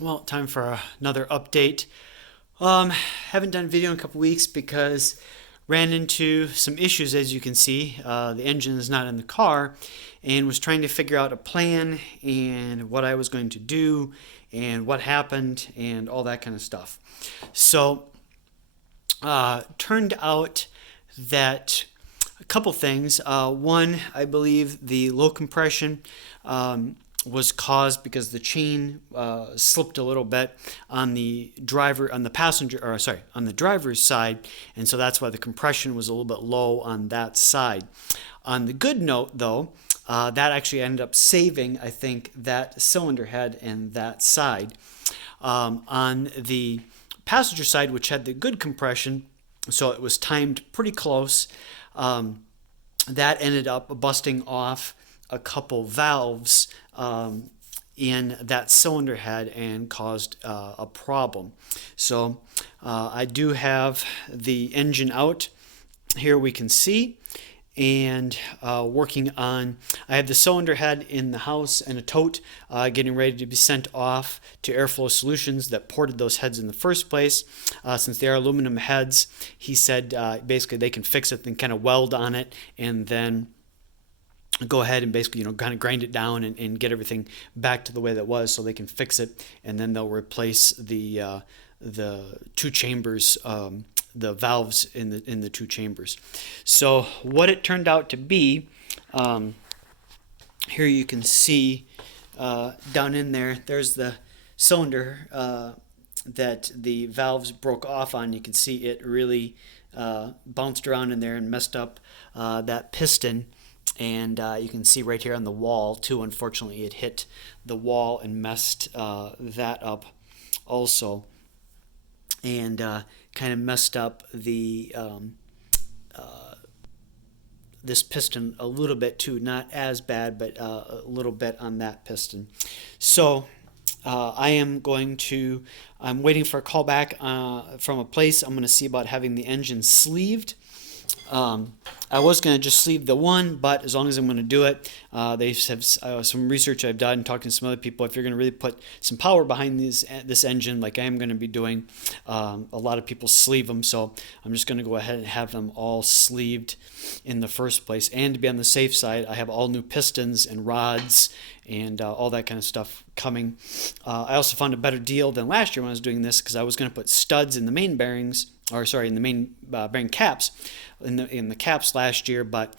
Well, time for another update. Haven't done a video in a couple weeks because ran into some issues. As you can see, the engine is not in the car, and was trying to figure out a plan and what I was going to do and what happened and all that kind of stuff. So, turned out that a couple things. One, I believe the low compression was caused because the chain slipped a little bit on the on the driver's side, and so that's why the compression was a little bit low on that side. On the good note, though, that actually ended up saving, I think, that cylinder head and that side. On the passenger side, which had the good compression, so it was timed pretty close. That ended up busting off a couple valves in that cylinder head and caused a problem. So I do have the engine out. Here we can see, and working on, I have the cylinder head in the house and a tote getting ready to be sent off to Airflow Solutions that ported those heads in the first place. Since they are aluminum heads, he said basically they can fix it and kind of weld on it and then go ahead and basically kind of grind it down and get everything back to the way that was, so they can fix it, and then they'll replace the two chambers, the valves in the two chambers. So what it turned out to be, here you can see down in there's the cylinder that the valves broke off on. You can see it really bounced around in there and messed up that piston. And you can see right here on the wall too, unfortunately it hit the wall and messed that up also, and kind of messed up the this piston a little bit too. Not as bad, but a little bit on that piston. So I'm waiting for a call back from a place. I'm going to see about having the engine sleeved. I was going to just sleeve the one, but as long as I'm going to do it, they have some research I've done, talking to some other people. If you're going to really put some power behind this engine, like I am going to be doing, a lot of people sleeve them. So I'm just going to go ahead and have them all sleeved in the first place. And to be on the safe side, I have all new pistons and rods and all that kind of stuff coming. I also found a better deal than last year when I was doing this, because I was going to put studs in the main bearings, or sorry, in the main bearing caps, in the caps last year, but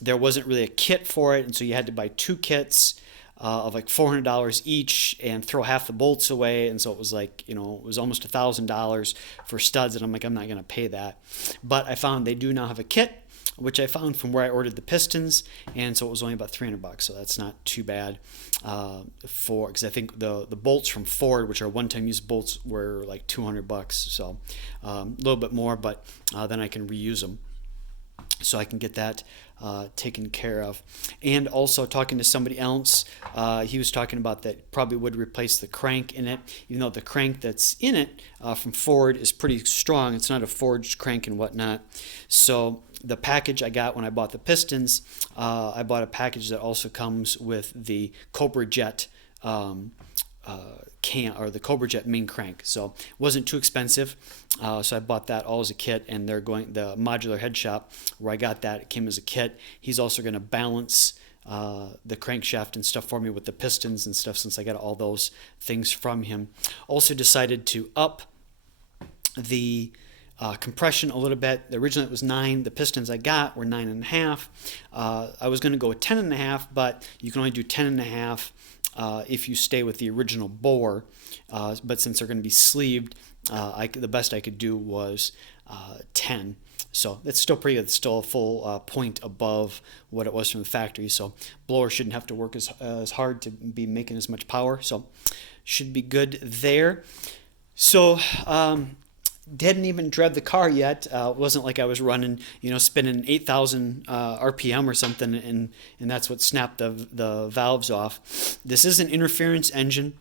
there wasn't really a kit for it, and so you had to buy two kits of like $400 each and throw half the bolts away, and so it was like, it was almost $1,000 for studs, and I'm like, I'm not going to pay that. But I found they do now have a kit, which I found from where I ordered the pistons, and so it was only about $300, so that's not too bad because I think the bolts from Ford, which are one-time use bolts, were like $200, so a little bit more, but then I can reuse them. So I can get that taken care of. And also talking to somebody else, he was talking about that probably would replace the crank in it, even though the crank that's in it from Ford is pretty strong. It's not a forged crank and whatnot. So the package I got when I bought the pistons, I bought a package that also comes with the Cobra Jet or the Cobra Jet main crank, so it wasn't too expensive. So I bought that all as a kit, and the modular head shop where I got that, it came as a kit. He's also going to balance the crankshaft and stuff for me with the pistons and stuff, since I got all those things from him. Also decided to up the compression a little bit. Originally it was 9. The pistons I got were 9.5. I was going to go with 10.5, but you can only do 10.5 if you stay with the original bore. But since they're going to be sleeved, the best I could do was 10. So it's still pretty good. It's still a full point above what it was from the factory. So blower shouldn't have to work as hard to be making as much power. So should be good there. So didn't even dread the car yet. It wasn't like I was running, spinning 8,000 RPM or something, and that's what snapped the valves off. This is an interference engine.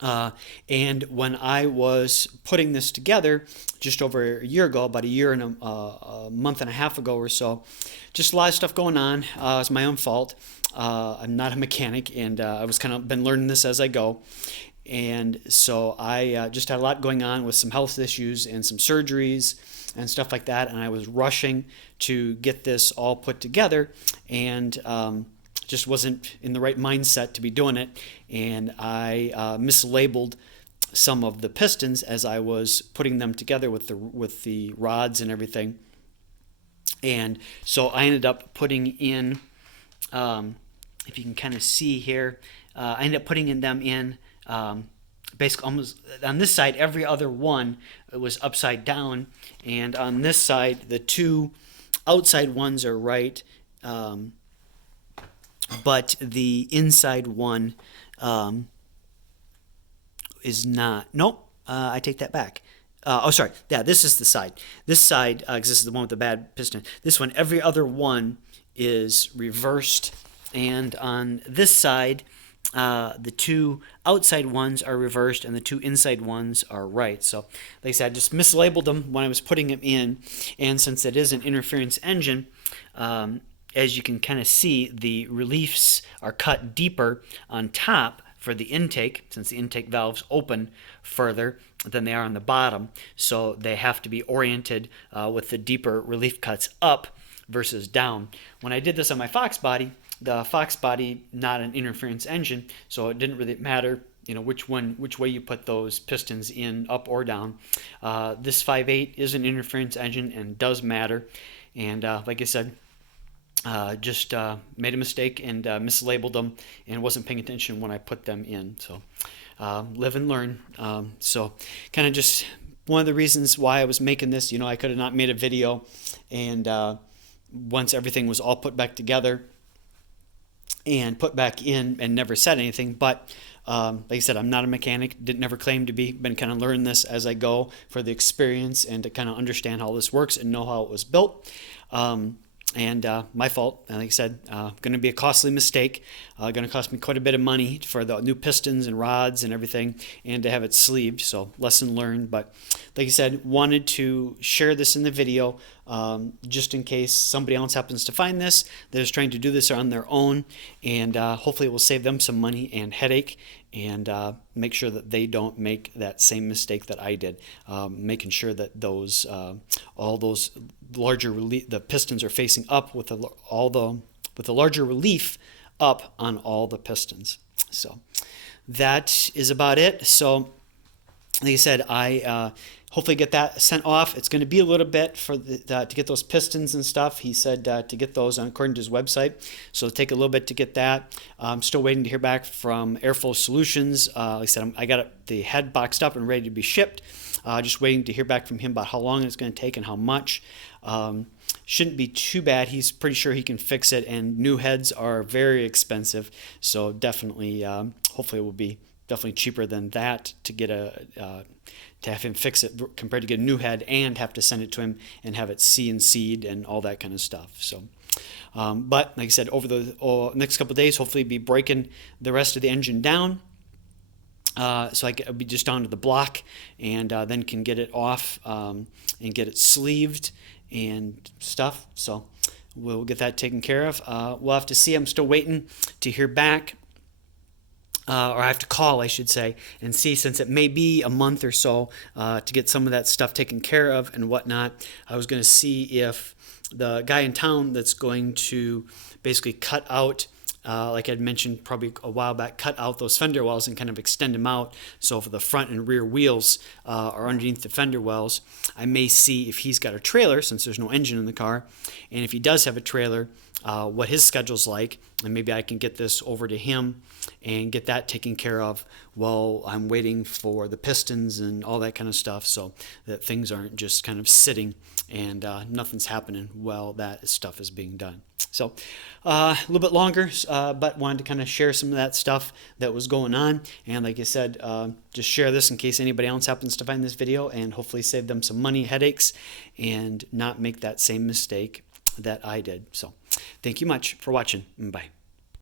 And when I was putting this together just over a year ago, about a year and a month and a half ago or so, just a lot of stuff going on. It's my own fault. I'm not a mechanic, and I was kind of been learning this as I go. And so I just had a lot going on with some health issues and some surgeries and stuff like that, and I was rushing to get this all put together, and just wasn't in the right mindset to be doing it, and I mislabeled some of the pistons as I was putting them together with the rods and everything. And so I ended up putting in, if you can kind of see here, I ended up putting them in basically almost on this side. Every other one was upside down, and on this side the two outside ones are right, but the inside one is not. Nope, I take that back. Oh, sorry. Yeah, this is the side. This side, because this is the one with the bad piston. This one, every other one is reversed, and on this side, the two outside ones are reversed, and the two inside ones are right. So, like I said, I just mislabeled them when I was putting them in, and since it is an interference engine, as you can kind of see, the reliefs are cut deeper on top for the intake, since the intake valves open further than they are on the bottom. So they have to be oriented with the deeper relief cuts up versus down. When I did this on my Fox body, the Fox body, not an interference engine, so it didn't really matter, you know, which way you put those pistons in, up or down. This 5.8 is an interference engine and does matter. And like I said, just made a mistake and mislabeled them and wasn't paying attention when I put them in. So live and learn. So kind of just one of the reasons why I was making this. You know, I could have not made a video, and once everything was all put back together and put back in and never said anything. But like I said, I'm not a mechanic, didn't never claim to be, been kind of learning this as I go for the experience and to kind of understand how this works and know how it was built. And my fault, like I said, going to be a costly mistake, going to cost me quite a bit of money for the new pistons and rods and everything, and to have it sleeved, so lesson learned. But like I said, wanted to share this in the video, just in case somebody else happens to find this, that is trying to do this on their own, and hopefully it will save them some money and headache, and make sure that they don't make that same mistake that I did, making sure that those all those larger the pistons are facing up with the larger relief up on all the pistons. So that is about it. So like I said, I hopefully get that sent off. It's going to be a little bit for to get those pistons and stuff. He said to get those according to his website, so it'll take a little bit to get that. I'm still waiting to hear back from Airflow Solutions. Like I said, I got the head boxed up and ready to be shipped. Just waiting to hear back from him about how long it's going to take and how much. Shouldn't be too bad. He's pretty sure he can fix it, and new heads are very expensive, so definitely, hopefully it will be definitely cheaper than that to get to have him fix it compared to get a new head and have to send it to him and have it CNC'd and all that kind of stuff. So, but like I said, over the next couple of days, hopefully be breaking the rest of the engine down. So I'll be just down to the block, and then can get it off and get it sleeved and stuff. So we'll get that taken care of. We'll have to see. I'm still waiting to hear back. Or I have to call, I should say, and see, since it may be a month or so to get some of that stuff taken care of and whatnot. I was going to see if the guy in town that's going to basically cut out, like I'd mentioned probably a while back, cut out those fender wells and kind of extend them out. So for the front and rear wheels are underneath the fender wells. I may see if he's got a trailer, since there's no engine in the car, and if he does have a trailer, what his schedule's like, and maybe I can get this over to him and get that taken care of while I'm waiting for the pistons and all that kind of stuff, so that things aren't just kind of sitting and nothing's happening while that stuff is being done. So a little bit longer, but wanted to kind of share some of that stuff that was going on, and like I said, just share this in case anybody else happens to find this video, and hopefully save them some money, headaches, and not make that same mistake that I did. So thank you much for watching. Bye.